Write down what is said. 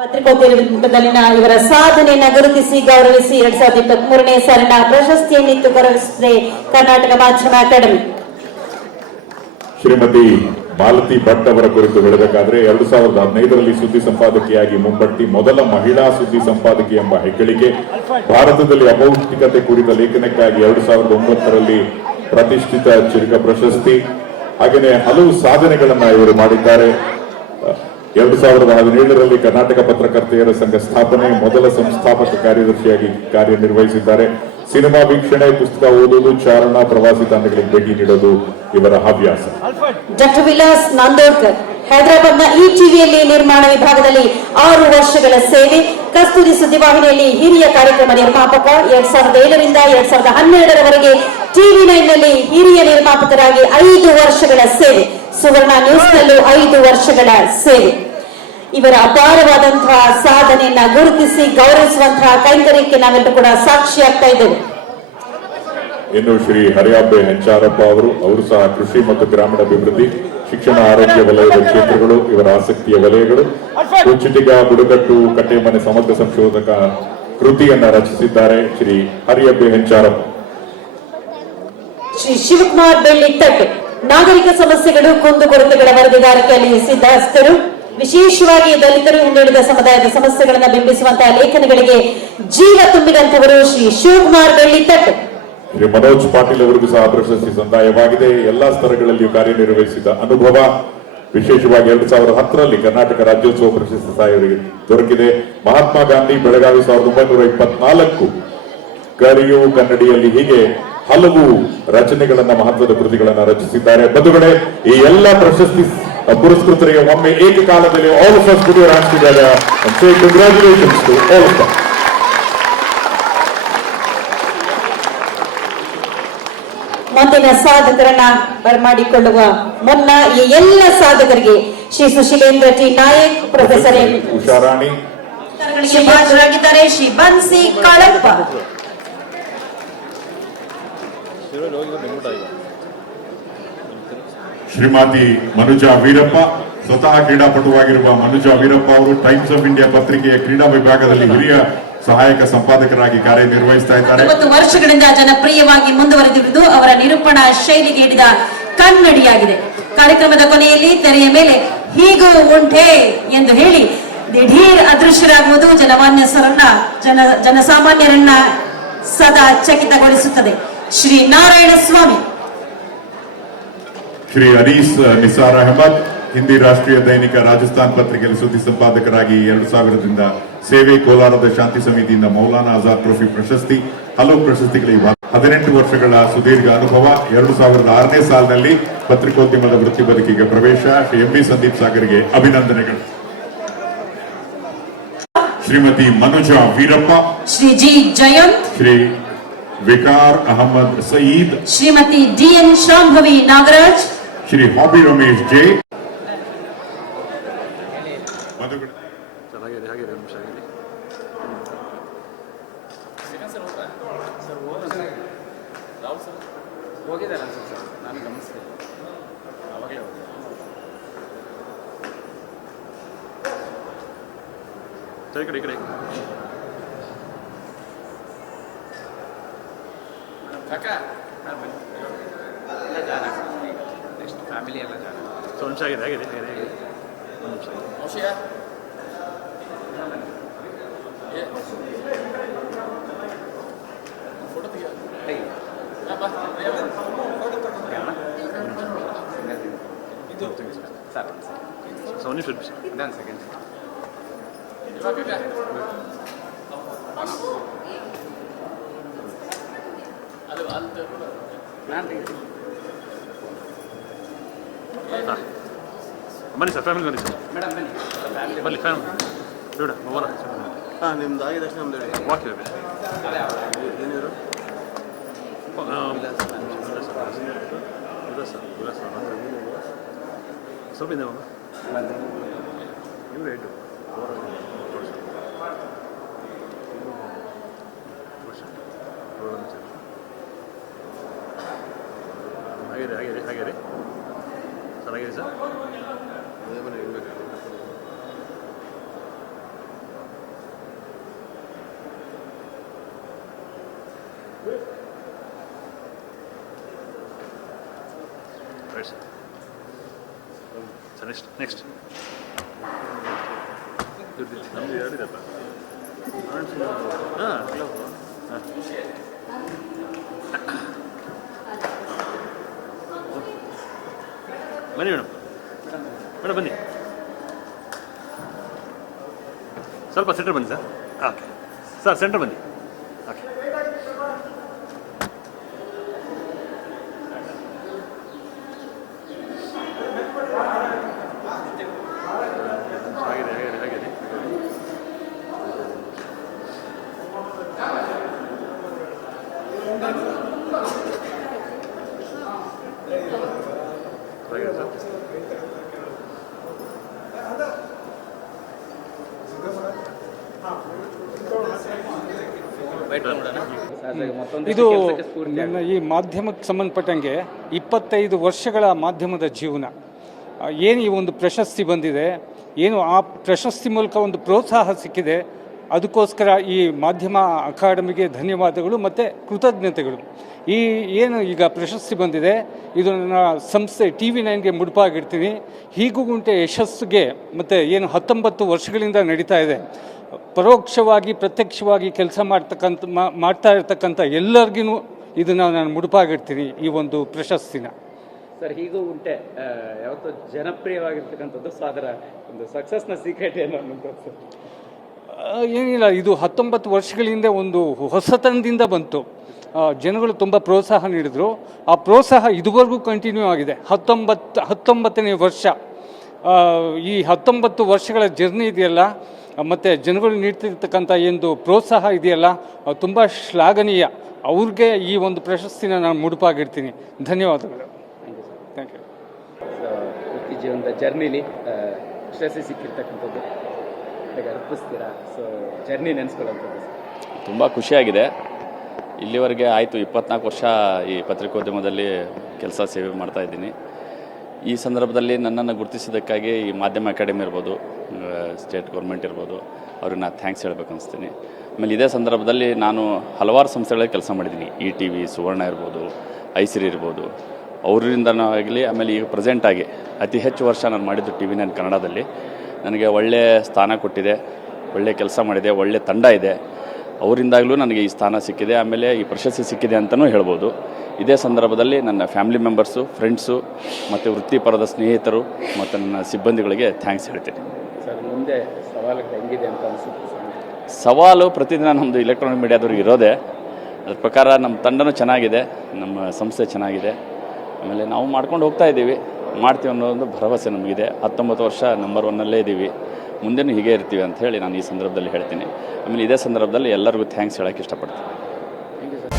ಪತ್ರಿಕೋದ್ಯಮದಲ್ಲಿನ ಇವರ ಸಾಧನೆಯನ್ನ ಗುರುತಿಸಿ ಗೌರವಿಸಿ 2023ನೇ ಸಾಲಿನ ಪ್ರಶಸ್ತಿಯನ್ನಿತ್ತು ಗೌರವಿಸಿದೆ ಕರ್ನಾಟಕ ಮಾಧ್ಯಮ ಅಕಾಡೆಮಿ. ಶ್ರೀಮತಿ ಮಾಲತಿ ಭಟ್ ಅವರ ಕುರಿತು ಹೇಳಬೇಕಾದ್ರೆ 2015ರಲ್ಲಿ ಸುದ್ದಿ ಸಂಪಾದಕಿಯಾಗಿ ಮುಂಬಡ್ತಿ, ಮೊದಲ ಮಹಿಳಾ ಸುದ್ದಿ ಸಂಪಾದಕಿ ಎಂಬ ಹೆಗ್ಗಳಿಕೆ, ಭಾರತದಲ್ಲಿ ಅಪೌಷ್ಟಿಕತೆ ಕುರಿತ ಲೇಖನಕ್ಕಾಗಿ 2009ರಲ್ಲಿ ಪ್ರತಿಷ್ಠಿತ ಚಿರುಕ ಪ್ರಶಸ್ತಿ, ಹಾಗೆಯೇ ಹಲವು ಸಾಧನೆಗಳನ್ನ ಇವರು ಮಾಡಿದ್ದಾರೆ. 2017ರಲ್ಲಿ ಕರ್ನಾಟಕ ಪತ್ರಕರ್ತೆಯರ ಸಂಘ ಸ್ಥಾಪನೆ, ಮೊದಲ ಸಂಸ್ಥಾಪಕ ಕಾರ್ಯದರ್ಶಿಯಾಗಿ ಕಾರ್ಯನಿರ್ವಹಿಸಿದ್ದಾರೆ. ಸಿನಿಮಾ ವೀಕ್ಷಣೆ, ಪುಸ್ತಕ ಓದುವುದು, ಚಾರಣ, ಪ್ರವಾಸಿ ತಾಣಗಳಿಗೆ ಭೇಟಿ ನೀಡೋದು ಇವರ ಹವ್ಯಾಸ. ಡಾಕ್ಟರ್ ವಿಲಾಸ್ ನಾಂದೋಡ್ಕರ್ ಹೈದರಾಬಾದ್ನ ಟಿವಿಯಲ್ಲಿ ನಿರ್ಮಾಣ ವಿಭಾಗದಲ್ಲಿ 6 ವರ್ಷಗಳ ಸೇವೆ, ಕಸ್ತೂರಿ ಸುದ್ದಿವಾಹಿನಿಯಲ್ಲಿ ಹಿರಿಯ ಕಾರ್ಯಕ್ರಮ ನಿರ್ಮಾಪಕ, 2007ರಿಂದ 2012ರವರೆಗೆ TV9ನಲ್ಲಿ ಹಿರಿಯ ನಿರ್ಮಾಪಕರಾಗಿ 5 ವರ್ಷಗಳ ಸೇವೆ, ಸುವರ್ಣ ನ್ಯೂಸ್ನಲ್ಲೂ 5 ವರ್ಷಗಳ ಸೇವೆ. ಇವರ ಅಪಾರವಾದಂತಹ ಸಾಧನೆಯನ್ನ ಗುರುತಿಸಿ ಗೌರವಿಸುವಂತಹ ಕೈಂಕರ್ಯಕ್ಕೆ ನಾವೆಲ್ಲರೂ ಕೂಡ ಸಾಕ್ಷಿಯಾಗ್ತಾ ಇದ್ದೇವೆ. ಇನ್ನು ಶ್ರೀ ಹರಿಯಾಬೆ ಹೆಂಚಾರಪ್ಪ ಅವರು ಸಹ ಕೃಷಿ ಮತ್ತು ಗ್ರಾಮೀಣಾಭಿವೃದ್ಧಿ, ಶಿಕ್ಷಣ, ಆರೋಗ್ಯ ವಲಯದ ಕ್ಷೇತ್ರಗಳು ಇವರ ಆಸಕ್ತಿಯ ವಲಯಗಳು. ಕುಂಚಿಟಿಗ ಬುಡಕಟ್ಟು ಕಟ್ಟೆಮನೆ ಸಮಗ್ರ ಸಂಶೋಧಕ ಕೃತಿಯನ್ನ ರಚಿಸಿದ್ದಾರೆ ಶ್ರೀ ಹರಿಯಾಬೆ ಹೆಂಚಾರಪ್ಪ. ಶ್ರೀ ಶಿವಕುಮಾರ್ ಬೆಳ್ಳಿತಟ್ಟೆ ನಾಗರಿಕ ಸಮಸ್ಯೆಗಳು, ಕುಂದುಕೊರತೆಗಳ ವರದಿಗಾರಿಕೆಯಲ್ಲಿ ಸಿದ್ಧಹಸ್ತರು, ವಿಶೇಷವಾಗಿ ದಲಿತರು, ಹಿಂದುಳಿದ ಸಮುದಾಯದ ಸಮಸ್ಯೆಗಳನ್ನು ಬಿಂಬಿಸುವಂತಹ ಲೇಖನಗಳಿಗೆ ಜೀವ ತುಂಬಿದಂತವರು ಶ್ರೀ ಶಿವಕುಮಾರ್ ಬೆಳ್ಳಿತಟ್ಟೆ. ಶ್ರೀ ಮನೋಜ್ ಪಾಟೀಲ್ ಅವರಿಗೂ ಸಹ ಪ್ರಶಸ್ತಿ ಸಂದಾಯವಾಗಿದೆ. ಎಲ್ಲಾ ಸ್ತರಗಳಲ್ಲಿಯೂ ಕಾರ್ಯನಿರ್ವಹಿಸಿದ ಅನುಭವ, ವಿಶೇಷವಾಗಿ 2010ರಲ್ಲಿ ಕರ್ನಾಟಕ ರಾಜ್ಯೋತ್ಸವ ಪ್ರಶಸ್ತಿ ಸಹ ಇವರಿಗೆ ದೊರಕಿದೆ. ಮಹಾತ್ಮ ಗಾಂಧಿ ಬೆಳಗಾವಿ 1924, ಕರಿಯು ಕನ್ನಡಿಯಲ್ಲಿ, ಹೀಗೆ ಹಲವು ರಚನೆಗಳನ್ನ, ಮಹತ್ವದ ಕೃತಿಗಳನ್ನ ರಚಿಸಿದ್ದಾರೆ. ಬಂಧುಗಳೇ, ಈ ಎಲ್ಲ ಪ್ರಶಸ್ತಿ ಪುರಸ್ಕೃತರಿಗೆ ಒಮ್ಮೆ ಏಕಕಾಲದಲ್ಲಿ all of us put your hands together and say congratulations to all of them. ಮುಂದಿನ ಸಾಧಕರನ್ನ ಬರಮಾಡಿಕೊಳ್ಳುವ ಮುನ್ನ ಈ ಎಲ್ಲ ಸಾಧಕರಿಗೆ ಶ್ರೀ ಸುಶೀಲೇಂದ್ರ ಟಿ ನಾಯಕ್, ಪ್ರೊಫೆಸರ್ ಉಷಾರಾಣಿ ಹಾಜರಾಗಿದ್ದಾರೆ. ಶ್ರೀ ಬನ್ಸಿ ಕಾಳಪ್ಪ, ಶ್ರೀಮತಿ ಮನುಜಾ ವೀರಪ್ಪ, ಸ್ವತಃ ಕ್ರೀಡಾಪಟುವಾಗಿರುವ ಮನುಜಾ ವೀರಪ್ಪ ಅವರು ಟೈಮ್ಸ್ ಆಫ್ ಇಂಡಿಯಾ ಪತ್ರಿಕೆಯ ಕ್ರೀಡಾ ವಿಭಾಗದಲ್ಲಿ ಹಿರಿಯ ಸಹಾಯಕ ಸಂಪಾದಕರಾಗಿ ಕಾರ್ಯನಿರ್ವಹಿಸ್ತಾ ಇದ್ದಾರೆ. 30 ವರ್ಷಗಳಿಂದ ಜನಪ್ರಿಯವಾಗಿ ಮುಂದುವರೆದಿರುವುದು ಅವರ ನಿರೂಪಣಾ ಶೈಲಿಗೆ ಹಿಡಿದ ಕನ್ನಡಿಯಾಗಿದೆ. ಕಾರ್ಯಕ್ರಮದ ಕೊನೆಯಲ್ಲಿ ತೆರೆಯ ಮೇಲೆ ಹೀಗೂ ಉಂಟೆ ಎಂದು ಹೇಳಿ ದಿಢೀರ್ ಅದೃಶ್ಯರಾಗುವುದು ಜನಸಾಮಾನ್ಯರನ್ನ ಸದಾ ಚಕಿತಗೊಳಿಸುತ್ತದೆ. ಶ್ರೀ ನಾರಾಯಣ ಸ್ವಾಮಿ. ಶ್ರೀ ಅನೀಸ್ ನಿಸಾರ್ ಅಹಮದ್, ಹಿಂದಿ ರಾಷ್ಟ್ರೀಯ ದೈನಿಕ ರಾಜಸ್ಥಾನ್ ಪತ್ರಿಕೆಯಲ್ಲಿ ಸುದ್ದಿ ಸಂಪಾದಕರಾಗಿ 2000ರಿಂದ ಸೇವೆ, ಕೋಲಾರದ ಶಾಂತಿ ಸಮಿತಿಯಿಂದ ಮೌಲಾನಾ ಆಜಾದ್ ಟ್ರೋಫಿ ಪ್ರಶಸ್ತಿ, ಹಲವು ಪ್ರಶಸ್ತಿಗಳಿಗೆ 18 ವರ್ಷಗಳ ಸುದೀರ್ಘ ಅನುಭವ. 2006ನೇ ಸಾಲಿನಲ್ಲಿ ಪತ್ರಿಕೋದ್ಯಮದ ವೃತ್ತಿ ಬದುಕಿಗೆ ಪ್ರವೇಶ. ಶ್ರೀ ಎಂ ವಿ ಸಂದೀಪ್ ಸಾಗರ್ಗೆ ಅಭಿನಂದನೆಗಳು. Shrimati Manuja Veerappa, Shri G Jayanth, Shri Viqar Ahmed Sayeed, Shrimati D N Shambhavi Nagaraj, Shri Habi Ramesh J. Family ಎಲ್ಲ ಜಾಗ ಸೊ ನಿಮಿಷ ಆಗಿದೆ ಆಗಿದೆ ಆಗಿದೆ ಒಂದು ನಿಮಿಷ ಫೋಟೋ ತೆಗಿಯ ಇದು ಸರ್ ಸೊ ಒಂದು ನಿಮಿಷ ಒಂದು ಸೆಕೆಂಡ್ ಅದು ಅಂತ ನಾನು ಬನ್ನಿ ಸರ್, ಫ್ಯಾಮಿಲಿ ಬನ್ನಿ ಸರ್. ಮೇಡಮ್ ಬನ್ನಿ, ಬನ್ನಿ ಫ್ಯಾಮಿಲಿ ನೋಡ ಹೋಗೋಣ. ಹಾಂ, ನಿಮ್ದು ಆಗಿದೆ ಅಷ್ಟೇ ನಮ್ದು ಹೇಳಿ. ವಾಕ್ ಏನಿರು ಸ್ವಲ್ಪ ಇದೆ ಇವು ರೇಟು ಹಾಗೆ ಹಾಗೆ ಹಾಗೆ ರೀ ಸರ್, ಆಗಿದೆ ಸರ್. ರೈಟ್ ಸರ್ ನೆಕ್ಸ್ಟ್ ನಮ್ದು ಹೇಳಿದಪ್ಪ ಹಾಂ ಬನ್ನಿ ಮೇಡಮ್ ಬನ್ನಿ ಸ್ವಲ್ಪ ಸೆಂಟರ್ ಬನ್ನಿ ಸರ್ ಓಕೆ ಸರ್ ಸೆಂಟರ್ ಬನ್ನಿ ಓಕೆ ಆಗಿದೆ ಇದು ನನ್ನ ಈ ಮಾಧ್ಯಮಕ್ಕೆ ಸಂಬಂಧಪಟ್ಟಂಗೆ 25 ವರ್ಷಗಳ ಮಾಧ್ಯಮದ ಜೀವನ. ಏನು ಈ ಒಂದು ಪ್ರಶಸ್ತಿ ಬಂದಿದೆ, ಏನು ಆ ಪ್ರಶಸ್ತಿ ಮೂಲಕ ಒಂದು ಪ್ರೋತ್ಸಾಹ ಸಿಕ್ಕಿದೆ, ಅದಕ್ಕೋಸ್ಕರ ಈ ಮಾಧ್ಯಮ ಅಕಾಡೆಮಿಗೆ ಧನ್ಯವಾದಗಳು ಮತ್ತು ಕೃತಜ್ಞತೆಗಳು. ಈ ಏನು ಈಗ ಪ್ರಶಸ್ತಿ ಬಂದಿದೆ, ಇದು ನನ್ನ ಸಂಸ್ಥೆ TV9ಗೆ ಮುಡುಪಾಗಿರ್ತೀನಿ. ಹೀಗೂ ಉಂಟೆ ಯಶಸ್ಸಿಗೆ ಮತ್ತು ಏನು 19 ವರ್ಷಗಳಿಂದ ನಡೀತಾ ಇದೆ, ಪರೋಕ್ಷವಾಗಿ ಪ್ರತ್ಯಕ್ಷವಾಗಿ ಕೆಲಸ ಮಾಡ್ತಾ ಇರ್ತಕ್ಕಂಥ ಎಲ್ಲರಿಗೂ ಇದನ್ನು ನಾನು ಮುಡುಪಾಗಿರ್ತೀನಿ, ಈ ಒಂದು ಪ್ರಶಸ್ತಿನ. ಸರ್, ಹೀಗೂ ಉಂಟೆ ಯಾವತ್ತೂ ಜನಪ್ರಿಯವಾಗಿರ್ತಕ್ಕಂಥದ್ದು, ಸೊ ಅದರ ಒಂದು ಸಕ್ಸಸ್ನ ಸೀಕ್ರೆಟ್ ಏನು ಅನ್ನೋದು ಸರ್? ಏನಿಲ್ಲ, ಇದು 19 ವರ್ಷಗಳಿಂದ ಒಂದು ಹೊಸತನದಿಂದ ಬಂತು. ಜನಗಳು ತುಂಬ ಪ್ರೋತ್ಸಾಹ ನೀಡಿದರು. ಆ ಪ್ರೋತ್ಸಾಹ ಇದುವರೆಗೂ ಕಂಟಿನ್ಯೂ ಆಗಿದೆ. 19ನೇ ವರ್ಷ. ಈ 19 ವರ್ಷಗಳ ಜರ್ನಿ ಇದೆಯಲ್ಲ, ಮತ್ತು ಜನಗಳು ನೀಡ್ತಿರ್ತಕ್ಕಂಥ ಏನು ಪ್ರೋತ್ಸಾಹ ಇದೆಯಲ್ಲ, ತುಂಬ ಶ್ಲಾಘನೀಯ. ಅವ್ರಿಗೆ ಈ ಒಂದು ಪ್ರಶಸ್ತಿನ ನಾನು ಮುಡುಪಾಗಿರ್ತೀನಿ. ಧನ್ಯವಾದಗಳು. Thank you. ವೃತ್ತಿ ಜೀವನದ ಜರ್ನಿಲಿ ಪ್ರಶಸ್ತಿ ಸಿಕ್ಕಿರ್ತಕ್ಕಂಥದ್ದು ಹೇಗೆ ಅರ್ಪಿಸ್ತೀರಾ? ಸೊ ಜರ್ನಿ ನೆನೆಸ್ಕೊಳ್ಳೋಂಥದ್ದು ತುಂಬ ಖುಷಿಯಾಗಿದೆ. ಇಲ್ಲಿವರೆಗೆ ಆಯಿತು 24 ವರ್ಷ ಈ ಪತ್ರಿಕೋದ್ಯಮದಲ್ಲಿ ಕೆಲಸ ಸೇವೆ ಮಾಡ್ತಾ ಇದ್ದೀನಿ. ಈ ಸಂದರ್ಭದಲ್ಲಿ ನನ್ನನ್ನು ಗುರುತಿಸಿದ್ದಕ್ಕಾಗಿ ಈ ಮಾಧ್ಯಮ ಅಕಾಡೆಮಿ ಇರ್ಬೋದು, ಸ್ಟೇಟ್ ಗೌರ್ಮೆಂಟ್ ಇರ್ಬೋದು, ಅವ್ರಿಗೆ ನಾನು ಥ್ಯಾಂಕ್ಸ್ ಹೇಳಬೇಕು ಅನಿಸ್ತೀನಿ. ಆಮೇಲೆ ಇದೇ ಸಂದರ್ಭದಲ್ಲಿ ನಾನು ಹಲವಾರು ಸಂಸ್ಥೆಗಳಲ್ಲಿ ಕೆಲಸ ಮಾಡಿದ್ದೀನಿ. ETV, ಸುವರ್ಣ ಇರ್ಬೋದು, ಐಸಿರಿ ಇರ್ಬೋದು, ಅವರಿಂದನಾಗಲಿ. ಆಮೇಲೆ ಈಗ ಪ್ರೆಸೆಂಟಾಗಿ ಅತಿ ಹೆಚ್ಚು ವರ್ಷ ನಾನು ಮಾಡಿದ್ದು TV9 ಕನ್ನಡದಲ್ಲಿ. ನನಗೆ ಒಳ್ಳೆಯ ಸ್ಥಾನ ಕೊಟ್ಟಿದೆ, ಒಳ್ಳೆಯ ಕೆಲಸ ಮಾಡಿದೆ, ಒಳ್ಳೆಯ ತಂಡ ಇದೆ. ಅವರಿಂದಾಗಲೂ ನನಗೆ ಈ ಸ್ಥಾನ ಸಿಕ್ಕಿದೆ, ಆಮೇಲೆ ಈ ಪ್ರಶಸ್ತಿ ಸಿಕ್ಕಿದೆ ಅಂತಲೂ ಹೇಳ್ಬೋದು. ಇದೇ ಸಂದರ್ಭದಲ್ಲಿ ನನ್ನ ಫ್ಯಾಮಿಲಿ ಮೆಂಬರ್ಸು, ಫ್ರೆಂಡ್ಸು ಮತ್ತು ವೃತ್ತಿಪರದ ಸ್ನೇಹಿತರು ಮತ್ತು ನನ್ನ ಸಿಬ್ಬಂದಿಗಳಿಗೆ ಥ್ಯಾಂಕ್ಸ್ ಹೇಳ್ತೀನಿ. ಸರ್, ಮುಂದೆ ಸವಾಲು ಹೆಂಗಿದೆ ಅಂತ ಅನಿಸುತ್ತೆ ಸರ್? ಸವಾಲು ಪ್ರತಿದಿನ ನಮ್ಮದು ಎಲೆಕ್ಟ್ರಾನಿಕ್ ಮೀಡಿಯಾದವ್ರಿಗೆ ಇರೋದೇ. ಅದ್ರ ಪ್ರಕಾರ ನಮ್ಮ ತಂಡನೂ ಚೆನ್ನಾಗಿದೆ, ನಮ್ಮ ಸಂಸ್ಥೆ ಚೆನ್ನಾಗಿದೆ. ಆಮೇಲೆ ನಾವು ಮಾಡ್ಕೊಂಡು ಹೋಗ್ತಾ ಇದ್ದೀವಿ, ಮಾಡ್ತೀವಿ ಅನ್ನೋ ಒಂದು ಭರವಸೆ ನಮಗಿದೆ. 19 ವರ್ಷ ನಂಬರ್ 1 ಇದ್ದೀವಿ, ಮುಂದೆನೂ ಹೀಗೆ ಇರ್ತೀವಿ ಅಂತ ಹೇಳಿ ನಾನು ಈ ಸಂದರ್ಭದಲ್ಲಿ ಹೇಳ್ತೀನಿ. ಆಮೇಲೆ ಇದೇ ಸಂದರ್ಭದಲ್ಲಿ ಎಲ್ಲರಿಗೂ ಥ್ಯಾಂಕ್ಸ್ ಹೇಳೋಕ್ಕೆ ಇಷ್ಟಪಡ್ತೀನಿ. Thank you sir.